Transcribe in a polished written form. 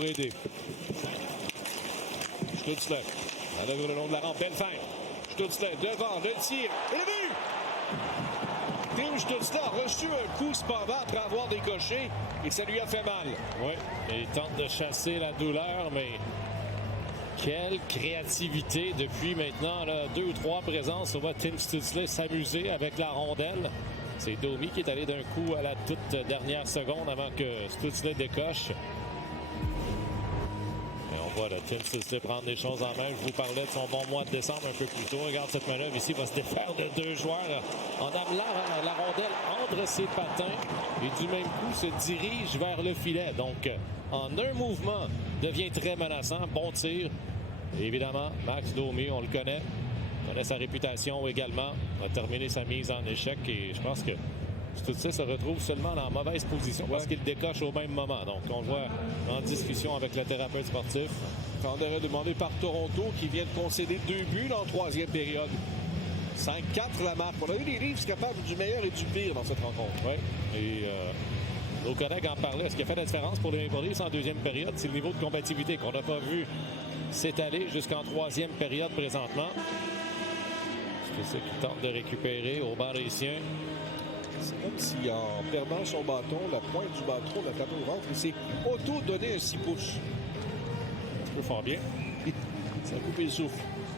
pour aider. Stutzle. Elle ouvre le long de la rampe. Belle fin. Stutzle devant le tir. Et le but! Tim Stutzle a reçu un coup cependant après avoir décoché et ça lui a fait mal. Oui, il tente de chasser la douleur, mais quelle créativité depuis maintenant 2 ou 3 présences. On voit Tim Stutzle s'amuser avec la rondelle. C'est Domi qui est allé d'un coup à la toute dernière seconde avant que Stutzle décoche. Et on voit Tim Stutzle prendre les choses en main. Je vous parlais de son bon mois de décembre un peu plus tôt. Regarde cette manœuvre ici, il va se défaire de 2 joueurs en amenant la rondelle entre ses patins et du même coup se dirige vers le filet. Donc en un mouvement devient très menaçant. Bon tir. Et évidemment, Max Domi, on le connaît. On connaît sa réputation également. On a terminé sa mise en échec et je pense que tout ça se retrouve seulement dans la mauvaise position parce qu'il décoche au même moment. Donc, on le voit en discussion avec le thérapeute sportif. On aurait demandé par Toronto qui vient de concéder 2 buts dans la 3e période. 5-4 la marque. On a eu des Leafs capables du meilleur et du pire dans cette rencontre. Oui. Et nos collègues en parlaient. Ce qui a fait la différence pour les Maple Leafs en 2e période, c'est le niveau de combativité qu'on n'a pas vu s'étaler jusqu'en 3e période présentement. C'est ça qui tente de récupérer au banc des siens. C'est comme si en perdant son bâton, la pointe du bâton l'a tapé au ventre et s'est auto-donné un 6 pouces. Un petit peu fort bien. Ça a coupé le souffle.